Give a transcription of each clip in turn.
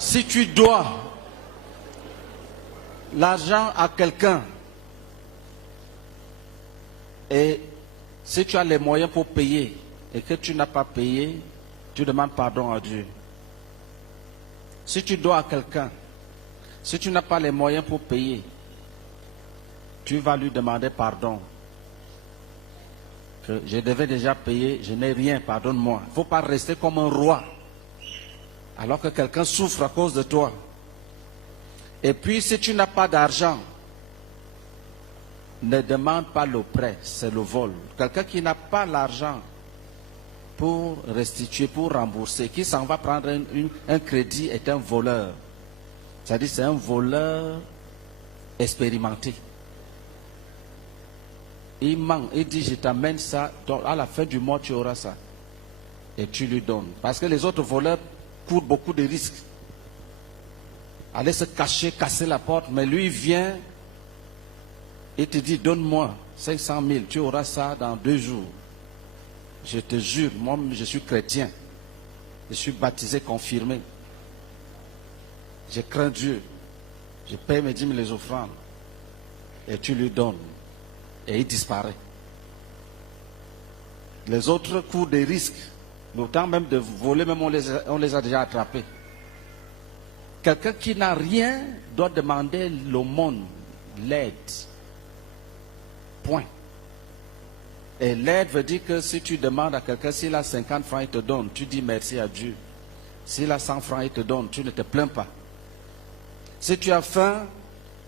Si tu dois l'argent à quelqu'un et si tu as les moyens pour payer et que tu n'as pas payé, tu demandes pardon à Dieu. Si tu dois à quelqu'un, si tu n'as pas les moyens pour payer, tu vas lui demander pardon. Que je devais déjà payer, je n'ai rien, pardonne-moi. Il ne faut pas rester comme un roi alors que quelqu'un souffre à cause de toi. Et puis si tu n'as pas d'argent, ne demande pas le prêt, c'est le vol. Quelqu'un qui n'a pas l'argent pour restituer, pour rembourser, qui s'en va prendre un crédit est un voleur. C'est-à-dire c'est un voleur expérimenté. Il ment, il dit je t'amène ça, donc à la fin du mois tu auras ça. Et tu lui donnes. Parce que les autres voleurs courent beaucoup de risques. Aller se cacher, casser la porte, mais lui il vient, il te dit donne-moi 500 000, tu auras ça dans 2 jours. Je te jure, moi je suis chrétien, je suis baptisé, confirmé. Je crains Dieu, je paye mes dîmes et les offrandes. Et tu lui donnes. Et il disparaît. Les autres courent des risques. Le temps même de voler, même on les a déjà attrapés. Quelqu'un qui n'a rien doit demander l'aumône, l'aide. Point. Et l'aide veut dire que si tu demandes à quelqu'un, s'il a 50 francs, il te donne, tu dis merci à Dieu. S'il a 100 francs, il te donne, tu ne te plains pas. Si tu as faim,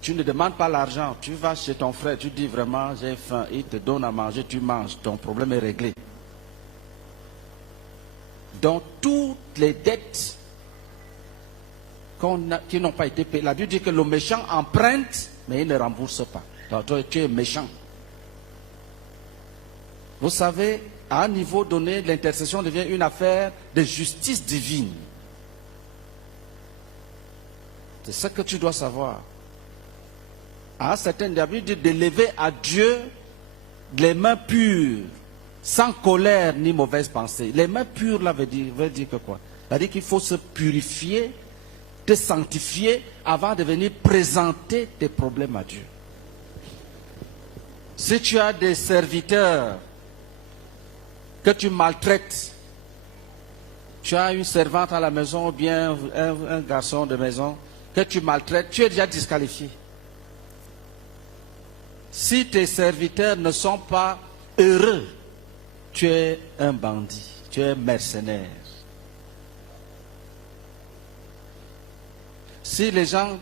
tu ne demandes pas l'argent. Tu vas chez ton frère, tu dis vraiment j'ai faim, il te donne à manger, tu manges, ton problème est réglé. Donc toutes les dettes qui n'ont pas été payées, la Bible dit que le méchant emprunte, mais il ne rembourse pas. Donc toi, tu es méchant. Vous savez, à un niveau donné, l'intercession devient une affaire de justice divine. C'est ce que tu dois savoir. À un certain niveau, la Bible dit d'élever à Dieu les mains pures, sans colère ni mauvaise pensée. Les mains pures, là, veut dire que quoi? C'est-à-dire qu'il faut se purifier, te sanctifier avant de venir présenter tes problèmes à Dieu. Si tu as des serviteurs que tu maltraites, tu as une servante à la maison ou bien un garçon de maison que tu maltraites, tu es déjà disqualifié. Si tes serviteurs ne sont pas heureux, tu es un bandit, tu es un mercenaire. Si les gens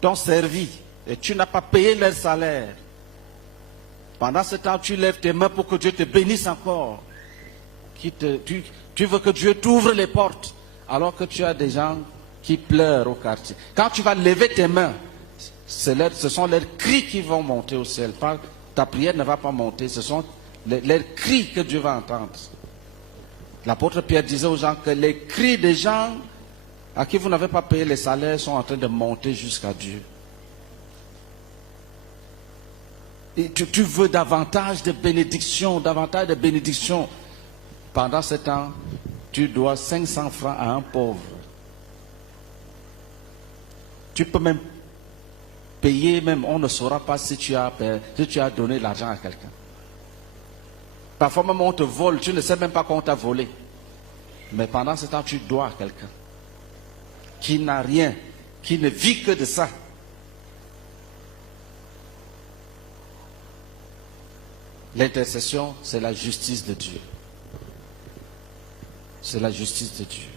t'ont servi et tu n'as pas payé leur salaire, pendant ce temps tu lèves tes mains pour que Dieu te bénisse encore. Tu veux que Dieu t'ouvre les portes alors que tu as des gens qui pleurent au quartier. Quand tu vas lever tes mains, ce sont leurs cris qui vont monter au ciel. Ta prière ne va pas monter, ce sont leurs cris que Dieu va entendre. L'apôtre Pierre disait aux gens que les cris des gens à qui vous n'avez pas payé les salaires sont en train de monter jusqu'à Dieu. Et tu veux davantage de bénédictions, davantage de bénédictions. Pendant ce temps, tu dois 500 francs à un pauvre. Tu peux même payer, même on ne saura pas si tu as donné l'argent à quelqu'un. Parfois même on te vole, tu ne sais même pas qu'on t'a volé. Mais pendant ce temps, tu dois à quelqu'un qui n'a rien, qui ne vit que de ça. L'intercession, c'est la justice de Dieu. C'est la justice de Dieu.